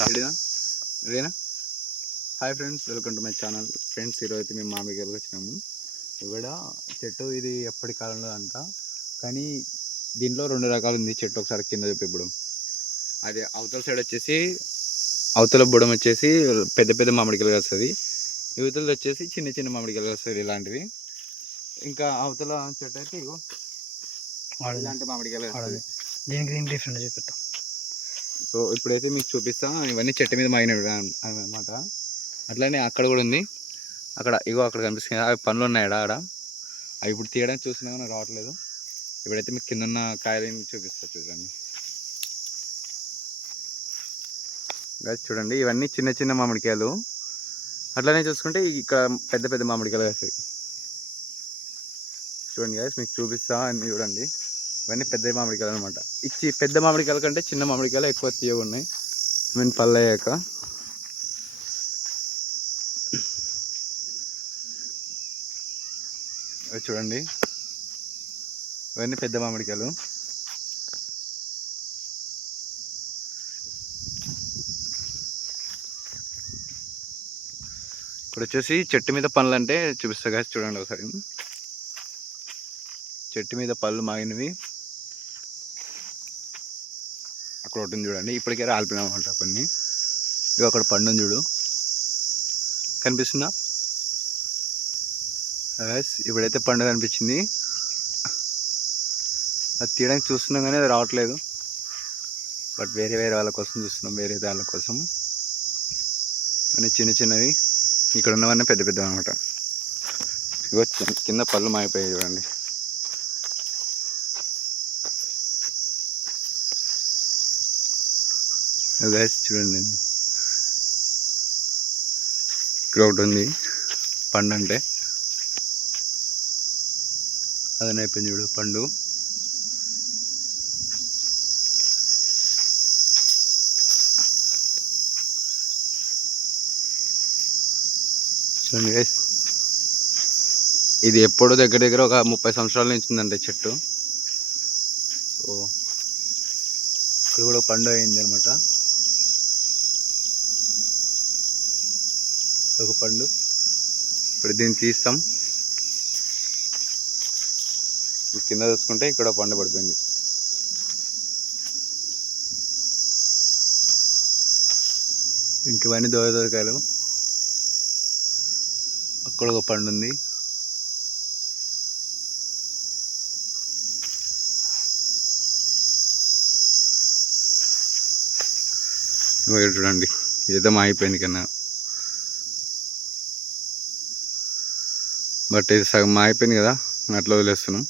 రెడీనా? Hi friends, welcome to my channel. Friends, ఈరోజు అయితే మేము మామిడికాయలకు వచ్చినాము. ఇక్కడ చెట్టు ఇది ఎప్పటి కాలంలో అంట, కానీ దీంట్లో 2 రకాలు ఉంది చెట్టు. ఒకసారి కింద చెప్పి ఇప్పుడు అది అవతల సైడ్ వచ్చేసి అవతల బుడం వచ్చేసి పెద్ద పెద్ద మామిడికాయలు వస్తుంది, యువతలు వచ్చేసి చిన్న చిన్న మామిడికాయలు వస్తుంది ఇలాంటివి. ఇంకా అవతల చెట్టు అయితే ఇగో ఇలాంటి మామిడికాయలు వస్తుంది. దీనికి డిఫరెంట్ చెప్పేస్తా. సో ఇప్పుడైతే మీకు చూపిస్తాను. ఇవన్నీ చెట్టు మీద మాగినవి అన్నమాట. అట్లనే అక్కడ కూడా ఉంది, అక్కడ ఇగో అక్కడ కనిపిస్తుంది. అవి పనులు ఉన్నాయి ఆడ. అవి ఇప్పుడు తీయడానికి చూస్తున్నా కానీ రావట్లేదు. ఇప్పుడైతే మీకు కింద ఉన్న కాయలని చూపిస్తా, చూడండి గైస్. చూడండి, ఇవన్నీ చిన్న చిన్న మామిడికాయలు. అట్లనే చూసుకుంటే ఇక్కడ పెద్ద పెద్ద మామిడికాయలు వస్తాయి. చూడండి గైస్, మీకు చూపిస్తా అన్ని చూడండి. ఇవన్నీ పెద్ద మామిడికాయలు అనమాట. పెద్ద మామిడికాయల కంటే చిన్న మామిడికాయలు ఎక్కువ తీయగా ఉన్నాయి మేము పళ్ళు అయ్యాక. చూడండి, ఇవన్నీ పెద్ద మామిడికాయలు. ఇప్పుడు వచ్చేసి చెట్టు మీద పళ్ళు అంటే చూపిస్తా గాయస్. చూడండి ఒకసారి, చెట్టు మీద పళ్ళు మాగినవి అక్కడ ఉంటుంది చూడండి. ఇప్పటికే రాలిపోయినామన్నమాట కొన్ని. ఇవి అక్కడ పండు చూడు, కనిపిస్తుందా? ఇప్పుడైతే పండు కనిపించింది. అది తీయడానికి చూస్తున్నాం కానీ అది రావట్లేదు. బట్ వేరే వాళ్ళ కోసం చూస్తున్నాం, వేరే వాళ్ళ కోసం. అన్నీ చిన్న చిన్నవి, ఇక్కడ ఉన్నవన్నీ పెద్ద పెద్ద అనమాట. ఇగో కింద పళ్ళు మాగిపోయాయి చూడండి. చూడండి, ఇక్కడ ఒకటి ఉంది పండు అంటే, అదని అయిపోయింది చూడు పండు. చూడండి గైస్, ఇది ఎప్పుడు దగ్గర దగ్గర ఒక 30 సంవత్సరాల నుంచి ఉందంటే చెట్టు. సో ఇక్కడ కూడా పండు అయింది అనమాట. ఒక పండు. ఇప్పుడు దీన్ని తీస్తాం. కింద చూసుకుంటే ఇక్కడ పండు పడిపోయింది. ఇంక ఇవన్నీ దొరకాయలు. అక్కడ ఒక పండు ఉంది. చూడండి, ఏదో అయిపోయింది కన్నా. బట్ ఇది సగం అయిపోయింది కదా, అట్లా వదిలేస్తున్నాం.